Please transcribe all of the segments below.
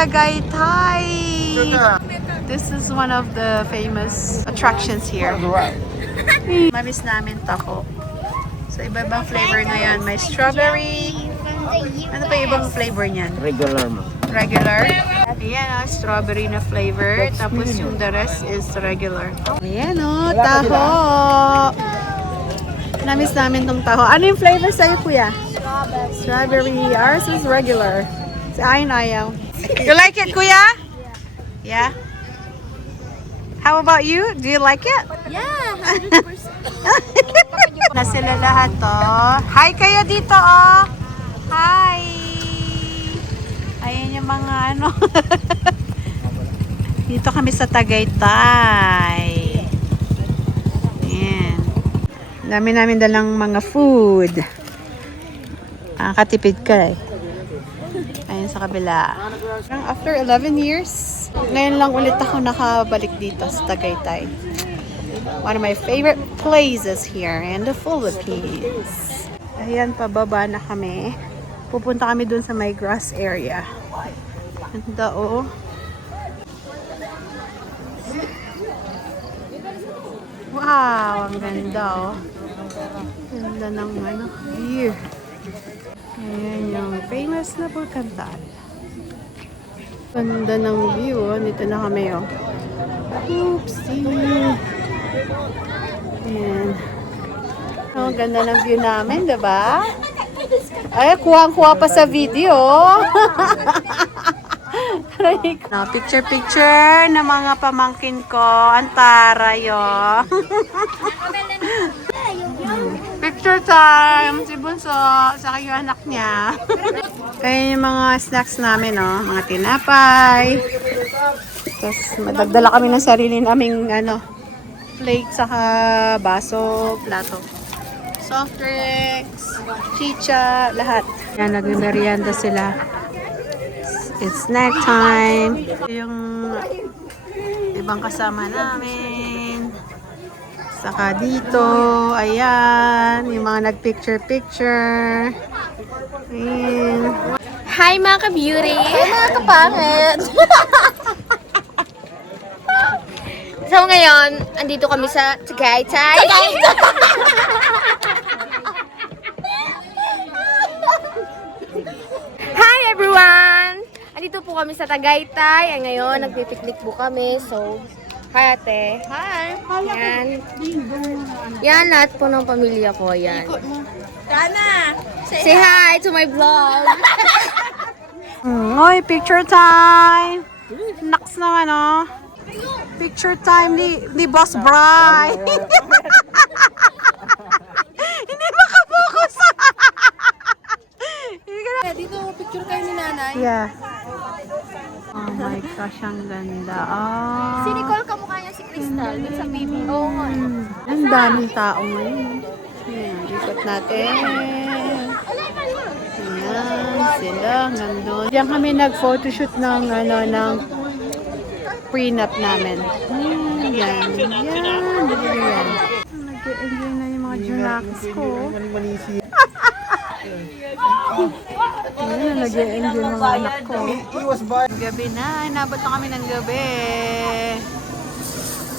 Tagaytay. This is one of the famous attractions here. Mamiss namin taho. So, iba-ibang flavor ngayon. May strawberry. Ano pa yung ibang flavor niyan? Regular mo. Regular. Ayan strawberry na flavor. Tapos yung the rest is regular. Ayan taho. Namiss namin tong taho. Ano yung flavor sa'yo, kuya? Strawberry. Ours is regular. Si Ayn ayaw. You like it, kuya? Yeah. How about you? Do you like it? Yeah, 100%. Na sila lahat Hi kayo dito Hi. Ayan yung mga Dito kami sa Tagaytay. Ayan. Dami namin dalang mga food. Katipid ka Ayan sa kabila. After 11 years, ngayon lang ulit ako nakabalik dito sa Tagaytay. One of my favorite places here in the Philippines. Ayan, pababa na kami. Pupunta kami dun sa may grass area. Ganda Wow, ang ganda Ganda ng view. Ayan yung famous na Bulkantan. Ganda ng view Dito na kami Oopsie. Ayan. Ang ganda ng view namin, diba? Ay, kuha-kuha pa sa video. Picture-picture ng mga pamangkin ko. Antara Picture time! Si Bunso, saka yung anak niya. Ayan yung mga snacks namin, mga tinapay. Tapos, madagdala kami ng sarili naming, plate, saka baso, plato. Soft drinks, chicha, lahat. Yan, nagmimerienda sila. It's snack time. Yung ibang kasama namin. Saka dito, ayan, yung mga nagpicture-picture. Ayan. Hi mga ka-beauty! Hi mga kapangit! So ngayon, andito kami sa Tagaytay. Hi everyone! Andito po kami sa Tagaytay. Ngayon, nagpipiknik po kami. So, hi ate. Hi! Yan. Yan, lahat po ng pamilya ko. Yan. Dana! Say hi to my vlog! Oy, picture time! Naks naman, Picture time ni Boss Bry. Hindi makapokus. Dito, picture kayo ni nanay. Yeah. Oh my gosh, ang ganda. Si Nicole, kamukha niya si Crystal dun sa baby. Oo nga. Ang daming tao ngayon. Ayan, ikot natin. Ayan, sila, nandun. Diyan kami nag-photoshoot ng, ng prenup namin. Yan. Yan. Nag-enjoy na yung mga junakis ko. Ayan, nag-enjoy mga anak ko. Gabi na. Inabot na kami ng gabi.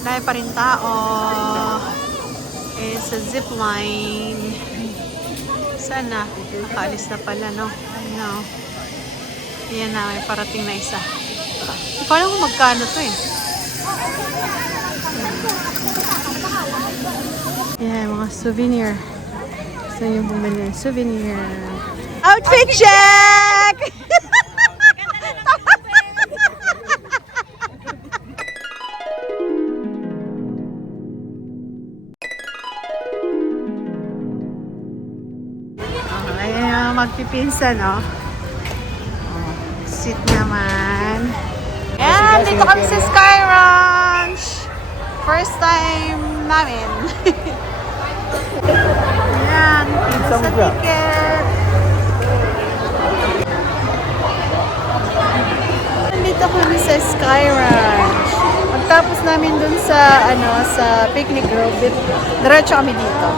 Dahil pa rin tao. Sa zipline. Sana. Nakaalis na pala, no? Ayan na. May parating na isa. Parang magkano to Yeah, mga souvenir. Gusto nyo bumili ng souvenir. Outfit check! Ayan, magpipinsan, Sit naman. Ayan, dito kami sa Sky Ranch. First time namin. Ayan, pizza sa ticket. Dito kami sa Sky Ranch. Pagtapos namin dun sa, sa picnic grove, diretso kami dito.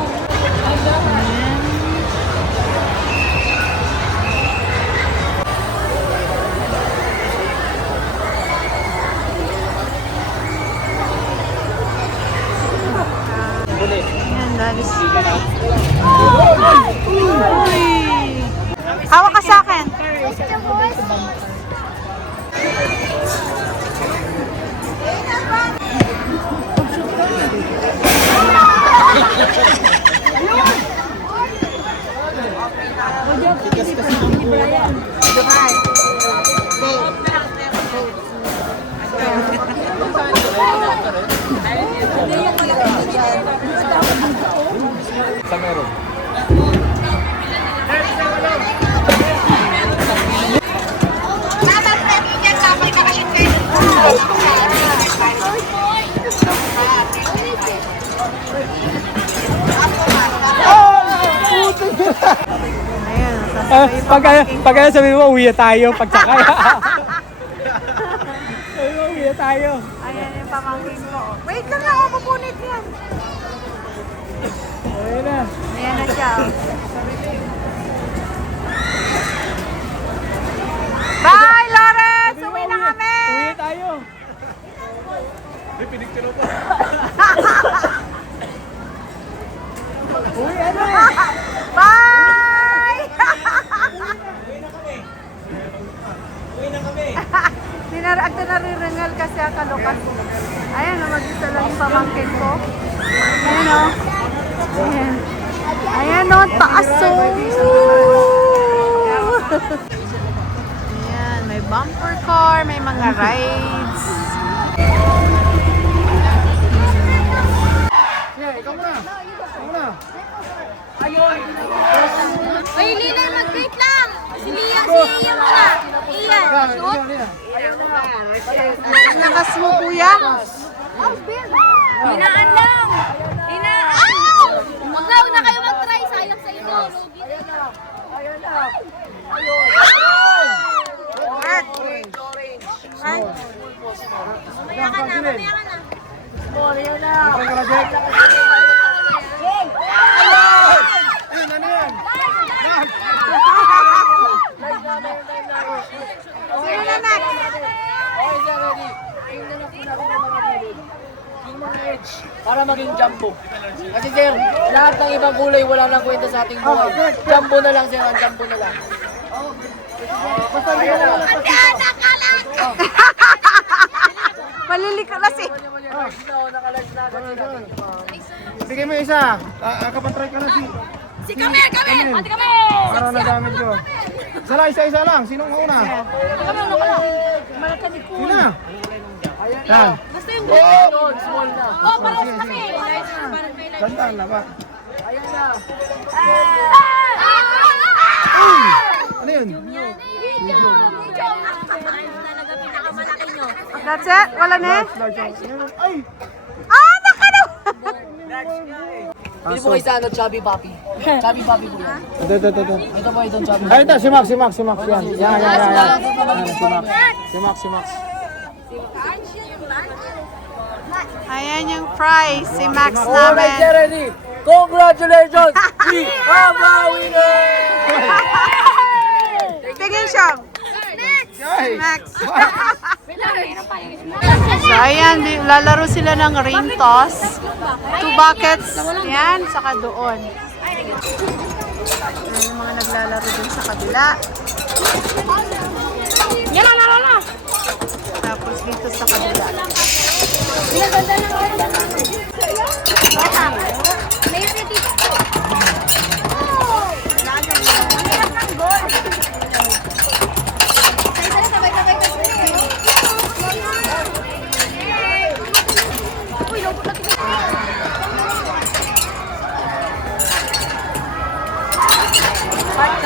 guys. Uy! Hawak ka sa akin. Ayan, Pag sabi mo, uwi na tayo pagsakay. Sabi mo, uwi na tayo. ayan yung pamangkin ko. Wait lang ako, mapunit yan. Ayan na. Ayan na siya. Bye, Lawrence! Uwi na kami! Uwi na tayo. Uwi na. Bye! Ag nariringal kasi ang kalukas. Ayan, mag-isa lang yung pamangkin ko. Ayan o. Ayan. Ayan o, taas o. Ayan, may bumper car, may mga rides. Ikaw muna. Ay, Lina, mag-wait lang! Si Ian muna! Ian, shoot! Ang lakas mo, kuya. Hinaan lang! Hinaan! Huwag na kayo mag-try. Sayang sa inyo. Mamaya ka na. Sino na next? Para maging jumbo. Kasi sir, lahat ng ibang kulay wala nang kwenta sa ating buhay. Jumbo na lang sir, ang jumbo na lang. Maliliko na si. Bigay mo isa. Kapatry ka na si. Si Kamer! Ate Kamer! Para nagamit ko. Isa lang. Sinong mauna? Sino? Yan. Basta yung Small na. oh, paros kami! Tandaan na ba? Ayan na. Ano yun? Talaga pinakamalaki nyo. That's it? Wala na eh? Ay! Ah, nakano! Pili po isa, Chubby Papi. Chubby Papi po yan. Ito. Ito po itong Chubby Ay, ito, si Max. Yan. Si Max. Ayan yung prize, si Max Alright, namin. Jeremy. Congratulations! We have a winner! Tingin siya. Si Max. So ayan, lalaro sila ng ring toss. 2 buckets. Yan, saka doon. Ayan yung mga naglalaro dun sa kabila. Yan na! Tapos dito sa kabila. May ready.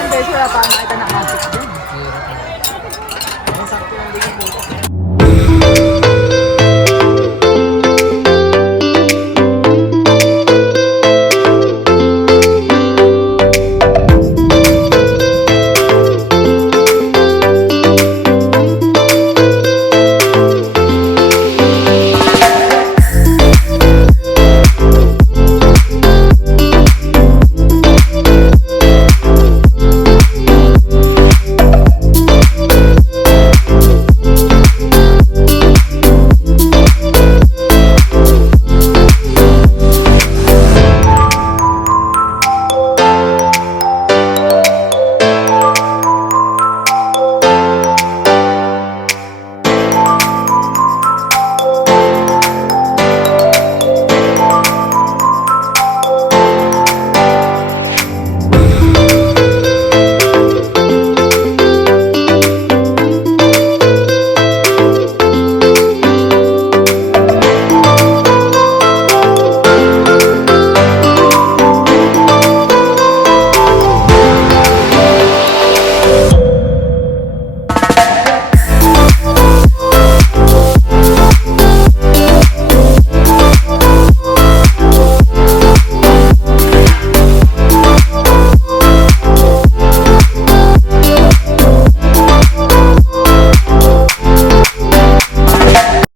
Hindi sila pa makita na magic din.